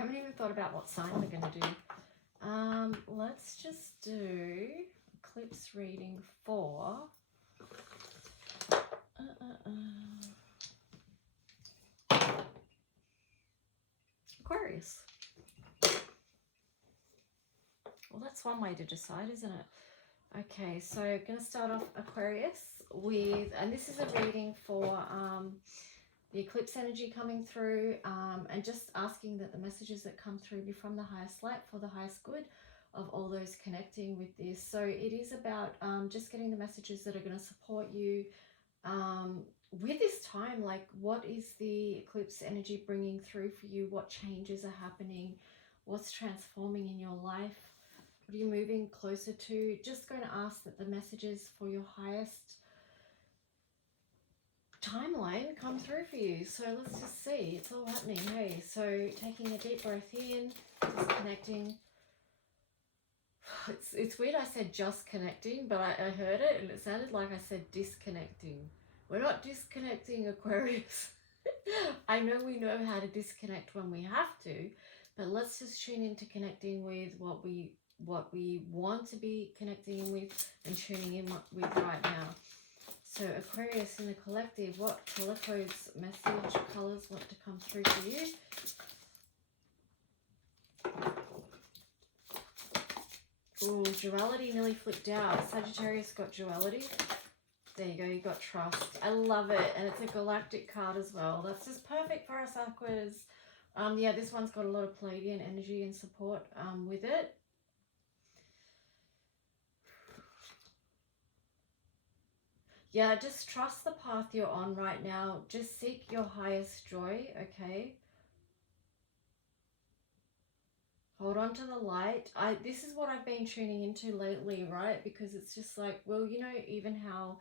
haven't even thought about what sign we're going to do. Let's just do eclipse reading for Aquarius. Well, that's one way to decide, isn't it? Okay, so I'm going to start off Aquarius with, and this is a reading for the eclipse energy coming through, and just asking that the messages that come through be from the highest light for the highest good of all those connecting with this. So it is about just getting the messages that are going to support you with this time. Like, what is the eclipse energy bringing through for you? What changes are happening? What's transforming in your life? What are you moving closer to? Just going to ask that the messages for your highest timeline come through for you. So let's just see. It's all happening. Hey, so taking a deep breath in, just connecting. It's weird I said just connecting, but I heard it and it sounded like I said disconnecting. We're not disconnecting, Aquarius. I know we know how to disconnect when we have to, but let's just tune into connecting with what we want to be connecting with and tuning in with right now. So Aquarius in the collective, what color codes, message, colors want to come through for you? Ooh, duality nearly flipped out. Sagittarius got duality. There you go, you got trust. I love it. And it's a galactic card as well. That's just perfect for us, Aquas. Yeah, this one's got a lot of Pleiadian energy and support with it. Yeah, just trust the path you're on right now. Just seek your highest joy, okay? Hold on to the light. This is what I've been tuning into lately, right? Because it's just like, well, you know, even how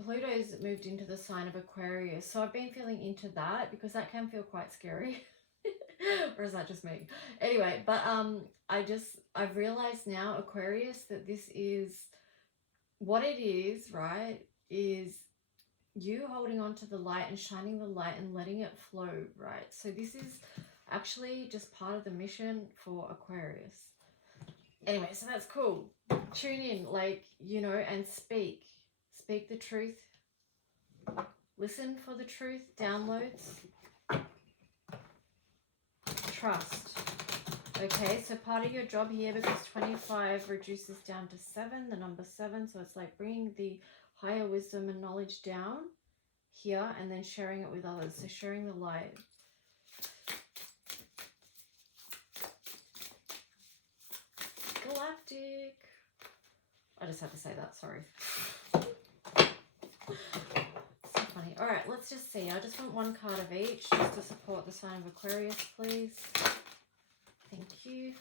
Pluto's moved into the sign of Aquarius. So I've been feeling into that because that can feel quite scary. Or is that just me? Anyway, but I've realized now, Aquarius, that this is what it is, right? Is you holding on to the light and shining the light and letting it flow, right? So this is actually just part of the mission for Aquarius. Anyway, so that's cool. Tune in, like, you know, and speak the truth, listen for the truth, downloads, trust. Okay, so part of your job here, because 25 reduces down to 7, the number 7, so it's like bringing the higher wisdom and knowledge down here and then sharing it with others. So sharing the light. Galactic. I just had to say that, sorry. So funny. All right, let's just see. I just want one card of each just to support the sign of Aquarius, please. Thank you.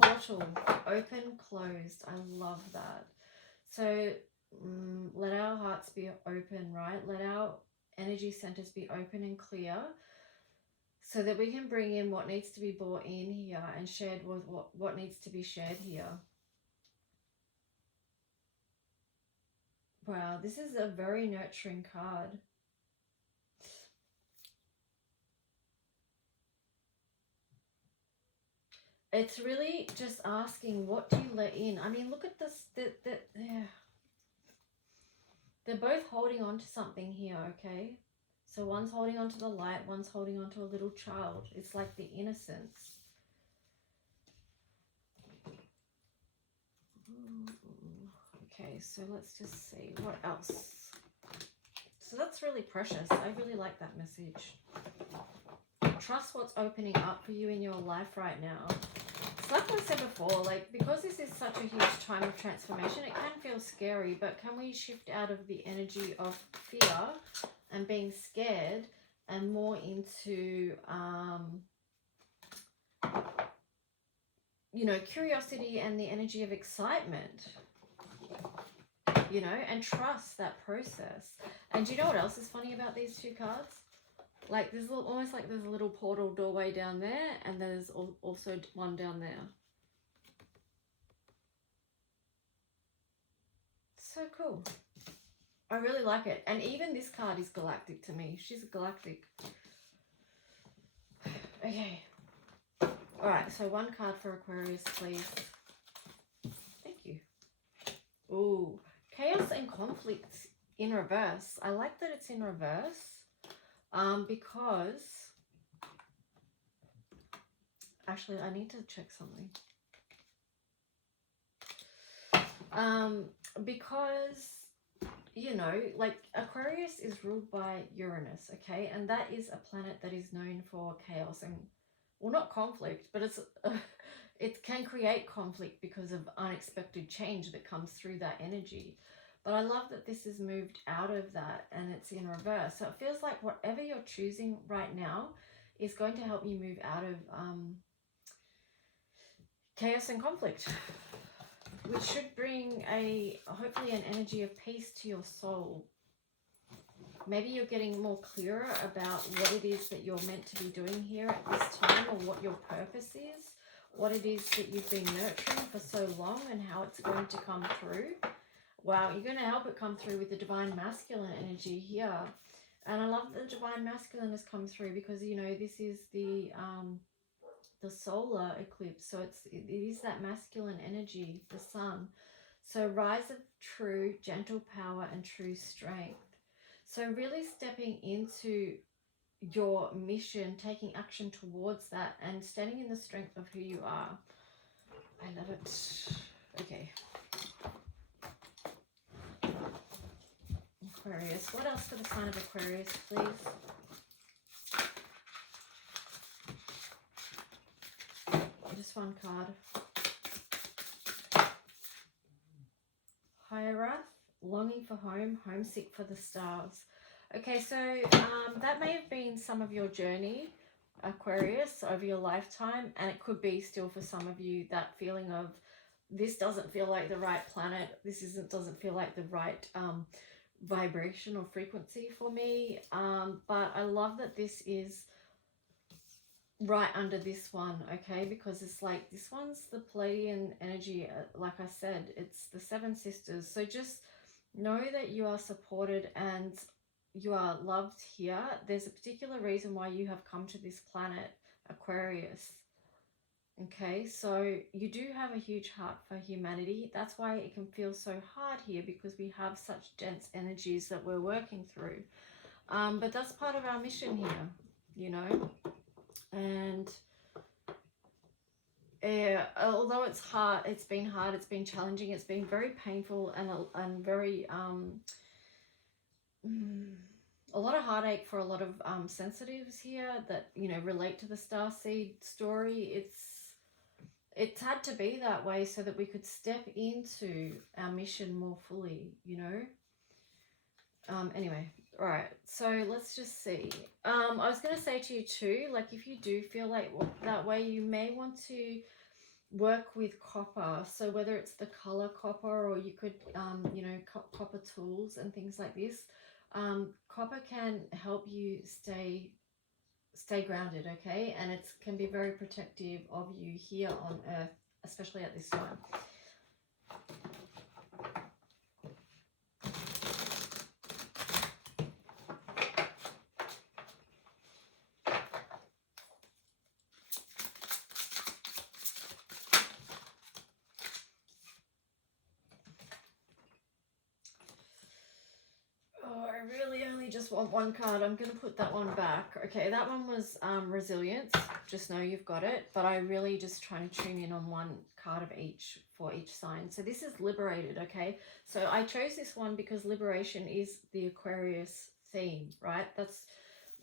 Portal, open, closed. I love that. So let our hearts be open, right? Let our energy centers be open and clear so that we can bring in what needs to be brought in here and shared with what needs to be shared here. Wow, this is a very nurturing card. It's really just asking, what do you let in? I mean, look at this. They're both holding on to something here, okay? So one's holding on to the light, one's holding on to a little child. It's like the innocence. Okay, so let's just see what else. So that's really precious. I really like that message. Trust what's opening up for you in your life right now. It's like I said before, like, because this is such a huge time of transformation, it can feel scary, but can we shift out of the energy of fear and being scared and more into, you know, curiosity and the energy of excitement, you know, and trust that process. And do you know what else is funny about these two cards? Like, there's almost like there's a little portal doorway down there, and there's also one down there. So cool. I really like it. And even this card is galactic to me. She's galactic. Okay. Alright, so one card for Aquarius, please. Thank you. Ooh, chaos and conflict in reverse. I like that it's in reverse because... Actually, I need to check something. Because, you know, like Aquarius is ruled by Uranus, okay? And that is a planet that is known for chaos and, well, not conflict, but it's it can create conflict because of unexpected change that comes through that energy. But I love that this is moved out of that and it's in reverse. So it feels like whatever you're choosing right now is going to help you move out of chaos and conflict, which should bring hopefully an energy of peace to your soul. Maybe you're getting more clearer about what it is that you're meant to be doing here at this time, or what your purpose is, what it is that you've been nurturing for so long and how it's going to come through. Wow, you're going to help it come through with the divine masculine energy here. And I love that the divine masculine has come through because, you know, this is the solar eclipse, so it is that masculine energy, the sun. So rise of true gentle power and true strength. So really stepping into your mission, taking action towards that and standing in the strength of who you are. I love it. Okay, Aquarius, what else for the sign of Aquarius, please? Just one card. Hierarch, longing for home, homesick for the stars. Okay, so that may have been some of your journey, Aquarius, over your lifetime, and it could be still for some of you that feeling of this doesn't feel like the right planet, this doesn't feel like the right vibration or frequency for me, but I love that this is right under this one, okay, because it's like this one's the Pleiadian energy, like I said, it's the Seven Sisters. So just know that you are supported and you are loved here. There's a particular reason why you have come to this planet, Aquarius. Okay, so you do have a huge heart for humanity. That's why it can feel so hard here, because we have such dense energies that we're working through. But that's part of our mission here, you know. And although it's hard, it's been challenging, it's been very painful and very a lot of heartache for a lot of sensitives here that, you know, relate to the starseed story. It's had to be that way so that we could step into our mission more fully, you know. Anyway, all right, so let's just see. I was going to say to you too, like if you do feel like that way, you may want to work with copper. So whether it's the color copper, or you could, you know, copper tools and things like this. Copper can help you stay grounded, okay? And it can be very protective of you here on Earth, especially at this time. Just want one card. I'm going to put that one back. Okay, that one was resilience. Just know you've got it. But I really just trying to tune in on one card of each for each sign. So this is liberated, okay? So I chose this one because liberation is the Aquarius theme, right? That's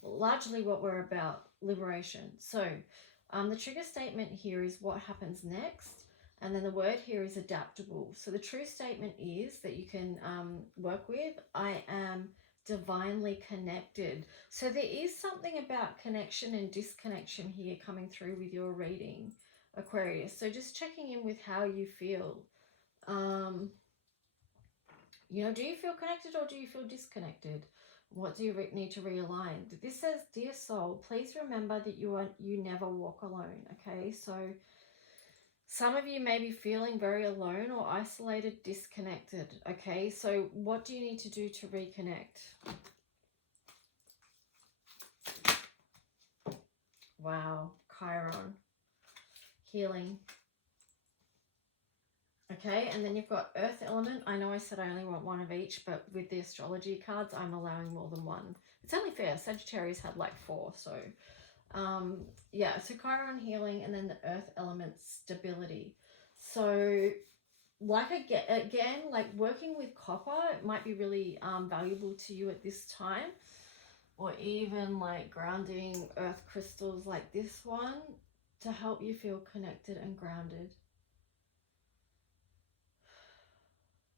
largely what we're about, liberation. So the trigger statement here is what happens next. And then the word here is adaptable. So the true statement is that you can work with, I am divinely connected. So there is something about connection and disconnection here coming through with your reading, Aquarius. So just checking in with how you feel. You know, do you feel connected or do you feel disconnected? What do you need to realign? This says, dear soul, please remember that you never walk alone. Okay, so some of you may be feeling very alone or isolated, disconnected. Okay, so what do you need to do to reconnect? Wow. Chiron. Healing. Okay, and then you've got Earth element. I know I said I only want one of each, but with the astrology cards, I'm allowing more than one. It's only fair. Sagittarius had like 4, so yeah. So Chiron healing, and then the Earth element stability. So like again, like working with copper, it might be really valuable to you at this time, or even like grounding earth crystals like this one to help you feel connected and grounded.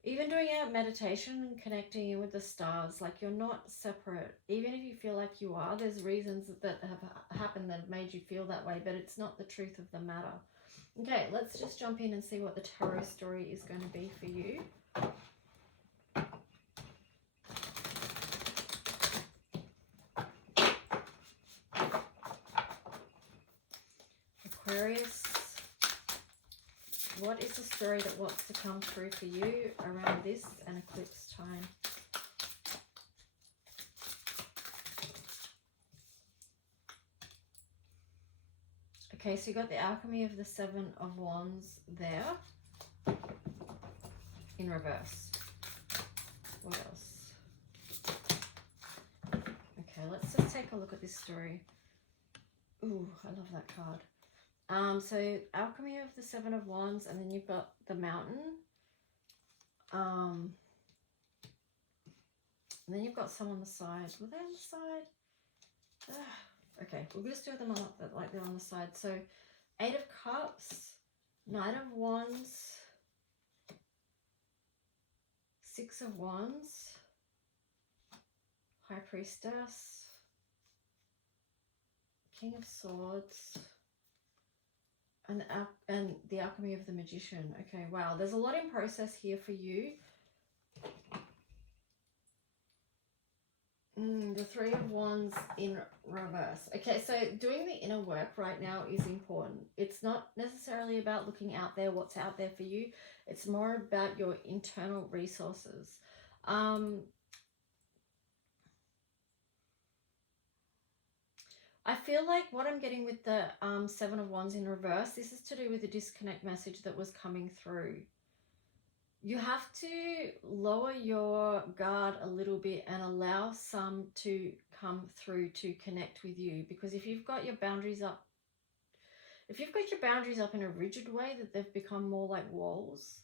Even doing a meditation and connecting in with the stars, like you're not separate. Even if you feel like you are, there's reasons that have happened that have made you feel that way, but it's not the truth of the matter. Okay, let's just jump in and see what the tarot story is going to be for you. Aquarius, what is the story that wants to come through for you around this and eclipse time? Okay, so you got the alchemy of the 7 of Wands there in reverse. What else? Okay, let's just take a look at this story. Ooh, I love that card. So alchemy of the 7 of Wands, and then you've got the mountain. And then you've got some on the side. Were they on the side? Okay, we'll just do them all like they're on the side. So 8 of Cups, Knight of Wands, 6 of Wands, High Priestess, King of Swords, and the alchemy of the Magician. Okay, wow, there's a lot in process here for you. The 3 of Wands in reverse. Okay, so doing the inner work right now is important. It's not necessarily about looking out there, what's out there for you. It's more about your internal resources. I feel like what I'm getting with the 7 of Wands in reverse, this is to do with the disconnect message that was coming through. You have to lower your guard a little bit and allow some to come through to connect with you. Because if you've got your boundaries up, in a rigid way that they've become more like walls,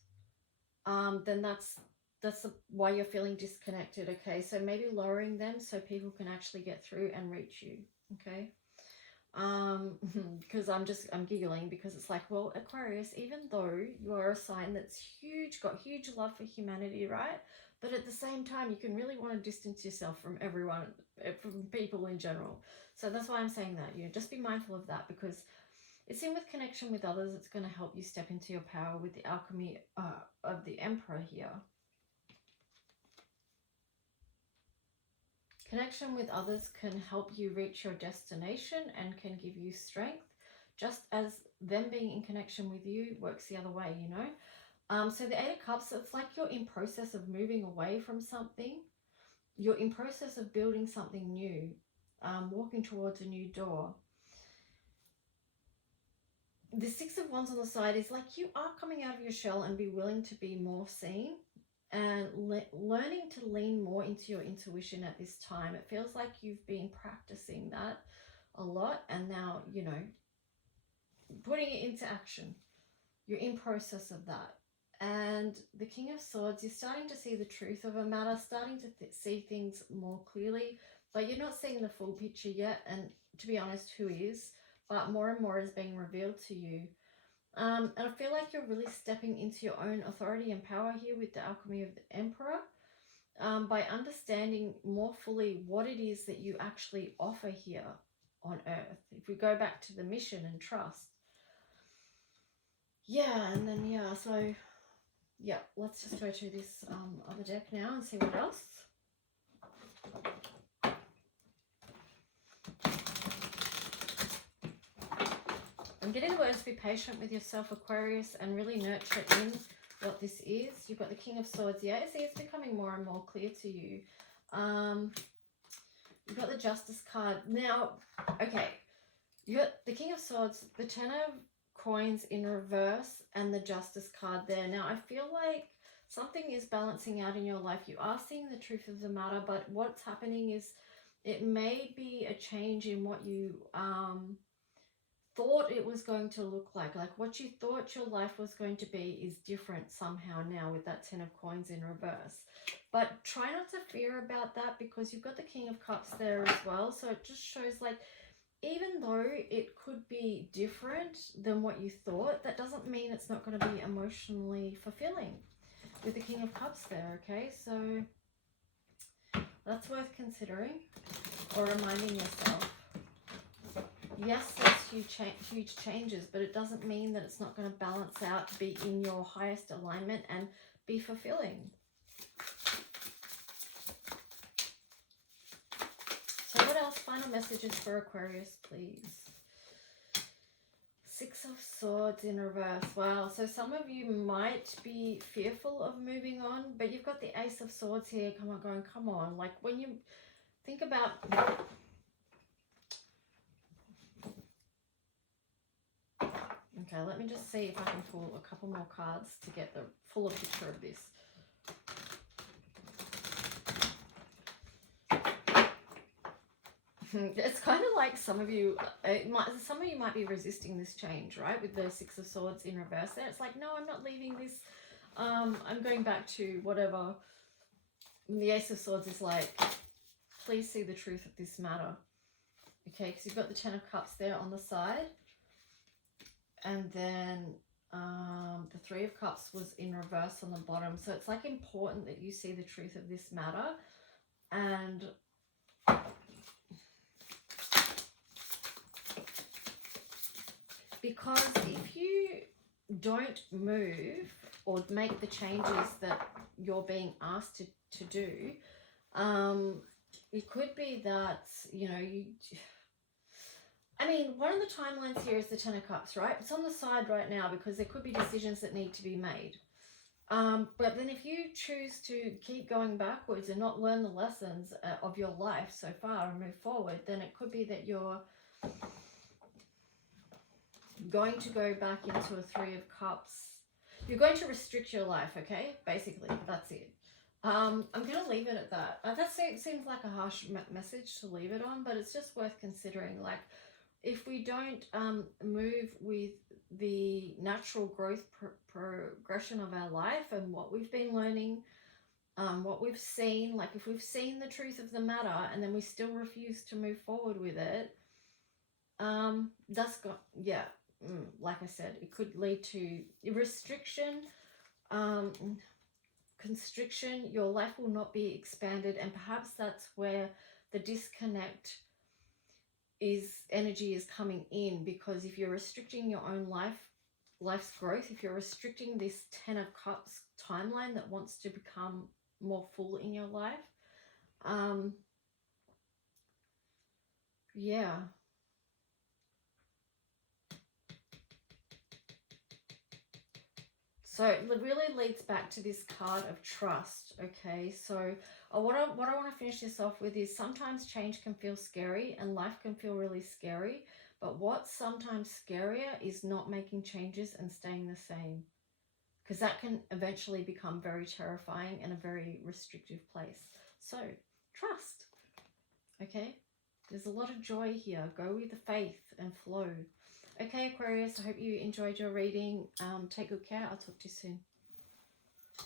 then that's why you're feeling disconnected. Okay, so maybe lowering them so people can actually get through and reach you. Okay, because I'm giggling because it's like, well, Aquarius, even though you are a sign that's got huge love for humanity, right? But at the same time, you can really want to distance yourself from everyone, from people in general. So that's why I'm saying that, just be mindful of that, because it's in with connection with others. It's going to help you step into your power with the alchemy of the Emperor here. Connection with others can help you reach your destination and can give you strength, just as them being in connection with you works the other way, So the 8 of Cups, it's like you're in process of moving away from something. You're in process of building something new, walking towards a new door. The 6 of Wands on the side is like you are coming out of your shell and be willing to be more seen. And learning to lean more into your intuition at this time. It feels like you've been practicing that a lot, and now, putting it into action. You're in process of that. And the King of Swords, you're starting to see the truth of a matter, starting to see things more clearly, but you're not seeing the full picture yet. And to be honest, who is? But more and more is being revealed to you. And I feel like you're really stepping into your own authority and power here with the alchemy of the Emperor, by understanding more fully what it is that you actually offer here on Earth. If we go back to the mission and trust. Yeah, and then, so, let's just go to this other deck now and see what else. I'm getting the words, be patient with yourself, Aquarius, and really nurture in what this is. You've got the King of Swords. Yeah, see, it's becoming more and more clear to you. You've got the Justice card. Now, okay, You got the King of Swords, the Ten of Coins in reverse, and the Justice card there. Now, I feel like something is balancing out in your life. You are seeing the truth of the matter, but what's happening is it may be a change in what you thought it was going to look like. Like what you thought your life was going to be is different somehow now with that Ten of Coins in reverse. But try not to fear about that, because you've got the King of Cups there as well. So it just shows like, even though it could be different than what you thought, that doesn't mean it's not going to be emotionally fulfilling with the King of Cups there, okay? So that's worth considering or reminding yourself. Yes, there's huge changes, but it doesn't mean that it's not going to balance out to be in your highest alignment and be fulfilling. So what else? Final messages for Aquarius, please. Six of Swords in reverse. Wow, so some of you might be fearful of moving on, but you've got the Ace of Swords here. Come on. Like when you think about... Okay, let me just see if I can pull a couple more cards to get the fuller picture of this. It's kind of like some of you might be resisting this change, right? With the Six of Swords in reverse there. It's like, no, I'm not leaving this. I'm going back to whatever. And the Ace of Swords is like, please see the truth of this matter. Okay, because you've got the Ten of Cups there on the side. And then the Three of Cups was in reverse on the bottom. So it's like important that you see the truth of this matter. And because if you don't move or make the changes that you're being asked to do, it could be that, you know, I mean, one of the timelines here is the Ten of Cups, right? It's on the side right now because there could be decisions that need to be made. But then if you choose to keep going backwards and not learn the lessons of your life so far and move forward, then it could be that you're going to go back into a Three of Cups. You're going to restrict your life, okay? Basically, that's it. I'm going to leave it at that. That seems like a harsh message to leave it on, but it's just worth considering. Like, if we don't move with the natural growth progression of our life and what we've been learning, what we've seen, like if we've seen the truth of the matter and then we still refuse to move forward with it, like I said, it could lead to restriction, constriction. Your life will not be expanded, and perhaps that's where the disconnect energy is coming in, because if you're restricting your own life's growth, if you're restricting this Ten of Cups timeline that wants to become more full in your life, yeah. So it really leads back to this card of trust, okay? So what I want to finish this off with is sometimes change can feel scary and life can feel really scary, but what's sometimes scarier is not making changes and staying the same, because that can eventually become very terrifying and a very restrictive place. So trust, okay? There's a lot of joy here. Go with the faith and flow. Okay, Aquarius, I hope you enjoyed your reading. Take good care. I'll talk to you soon.